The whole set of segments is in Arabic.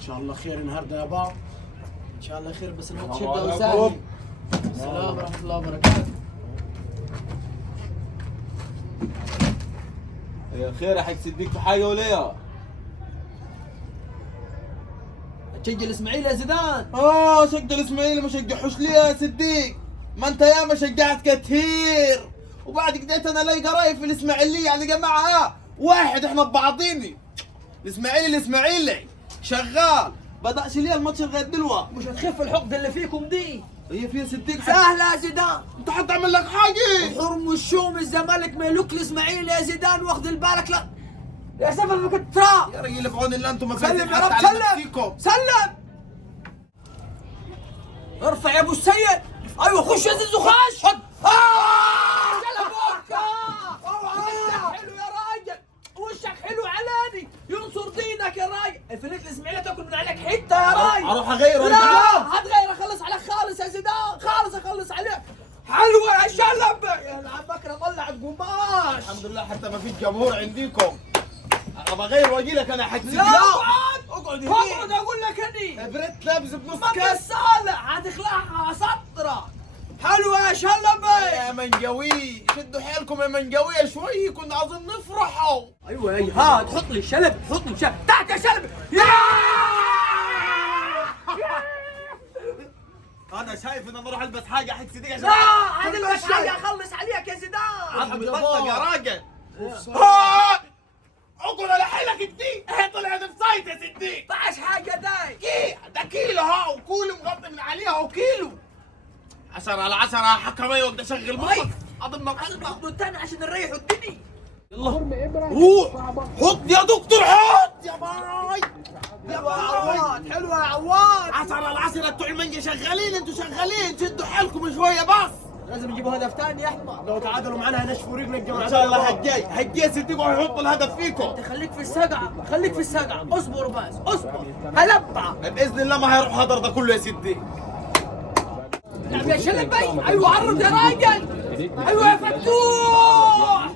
ان شاء الله خير النهارده يا بابا. ان شاء الله خير بس الماتش السلام يبدا عليكم. وسهل. السلام ورحمه الله وبركاته. خير يا حاج صديق في حاجه ولا يا؟ تشجع الاسماعيلي يا زيدان؟ شجع الاسماعيلي ما شجعوش ليه يا صديق؟ ما انت يا ما شجعت كتير وبعد كده انا الاقي قرايب في الاسماعيليه يعني يا جماعه واحد احنا ببعضيني. الاسماعيلي شغال بدأش ليه الماتش لغايه دلوقتي. مش هتخف الحقد اللي فيكم دي. هي فيها صديق سهله يا زيدان. انت حتعمل لك حاجه. حرم والشوم الزمالك مالوك الاسماعيلي يا زيدان واخد بالك لا يا سفر ما كنت ترى. يا راجل بعون الله انتم ما سلم فايزين يا حتى رب على سلم نفسيكم. سلم. ارفع يا ابو السيد. ايوه خش يا زيزو خش. حط. شلبوك. وشك حلو يا راجل. وشك حلو علاني. ينصر دينك يا راجل. الفريق الاسماعيلي تاكل من عليك حته يا راجل. اروح اغير لا هتغير اخلص عليك خالص يا زيدان. خالص اخلص عليك. حلوه يا شلب. يا العباكره طلعت قماش. الحمد لله حتى ما فيش جمهور عندكم. ابى اغير واجي لك انا حق لا اقعد اقعد اقول لك اني. بريت لابس بنص ما كاس. صالح هتخلعها سطره. حلوه يا شلبي. يا منجوي شدوا حيلكم يا منجويه شوي كنا عاوزين نفرحوا. ايوه اي ها تحط لي شلب حط لي شلب تحت يا شلبي. انا شايف ان انا اروح البس حاجه حق صديق عشان لا هتلبس حاجه اخلص عليك يا زيدان. عم يطقطق يا راجل. اقعد على حيلك انتي. هي طلعت بسايت يا صديق. طعش حاجه داي. ده كيلو ها وكيلو مغطي من عليها وكيلو 10 على 10 حكم اي وقت اشغل مخك اضمن حطه الثاني عشان نريحوا الدنيا. يلا روح حط يا دكتور حط يا باي يا عواد حلوه يا عواد. 10 على 10 بتوع المانجا شغالين انتوا شغالين شدوا حيلكم شويه بس. لازم يجيبوا هدف ثاني يا احمد. لو تعادلوا معنا هنشفوا رجلنا الجماعه. ان شاء الله هجي صدقوا هيحط الهدف فيكم. انت خليك في السقعه خليك في السقعه اصبر بس اصبر هلبع. باذن الله ما هيروح هدر ده كله يا صديق. لعب يا شلبي. ايوه عرض يا راجل. ايوه يا فتوح.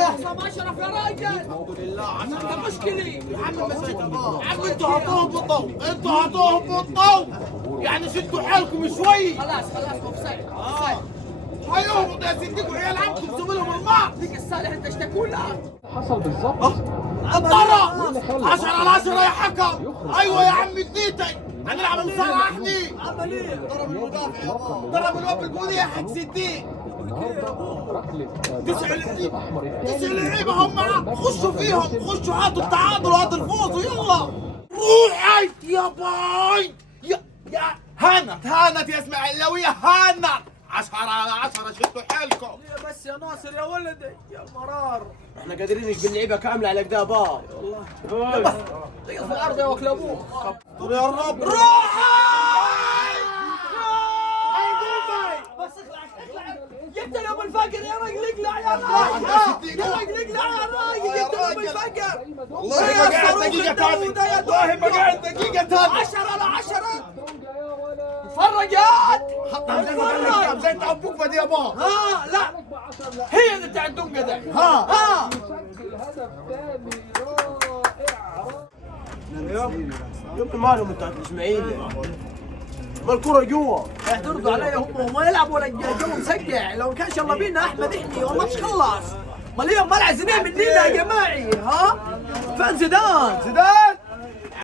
يا حسام اشرف يا راجل. الحمد لله انت مشكلي. يا عم انتوا هتهبطوا يعني شدوا حيلكم شوي. خلاص اوفسايد. هيهبطوا يا صديق وعيال عمكم تسوي لهم الماء. ديك الصالح انت اشتكوا لها. حصل بالظبط. عطرة 10 على 10 يا حكم. ايوه يا عم اديتك هنلعب مصارعة احنا. عمل ايه؟ ضرب المدافع يا بابا. ضرب الواد بالبودية يا حق صديق. تسع لعيبة هم معاه. خشوا فيهم خشوا هاتوا التعادل وهاتوا الفوز يلا. روحي يا باي يا هانت يا اسماعيلاوية هانت. 10 على 10 شدوا حيلكم. ليه بس يا ناصر يا ولدي يا المرار. احنا قادرين نجيب اللعيبه كامله على كده بابا. والله طير في الارض يا وكل ابوك. يا رب بس اخلع جبت له ابو الفقر يا راجل اقلع يا راجل. يا راجل اقلع يا راجل جبت له ابو الفقر. والله ما قاعد دقيقة ثانية. والله ما قاعد دقيقة ثانية. 10 على 10. اتفرج يا اتفرج. زي ابوك بدي ابوه. ها لا هي اللي بتاع الدنقه ده. ها الهدف ثاني رائع. يمكن مالهم بتاعت الاسماعيلي. ما الكره جوا. اعترضوا علي هم يلعبوا ولا الجو مسقع. لو كان يلا بينا احمد احني والماتش خلص. ما اليوم ما العزيمين مننا يا جماعي. ها فين زيدان؟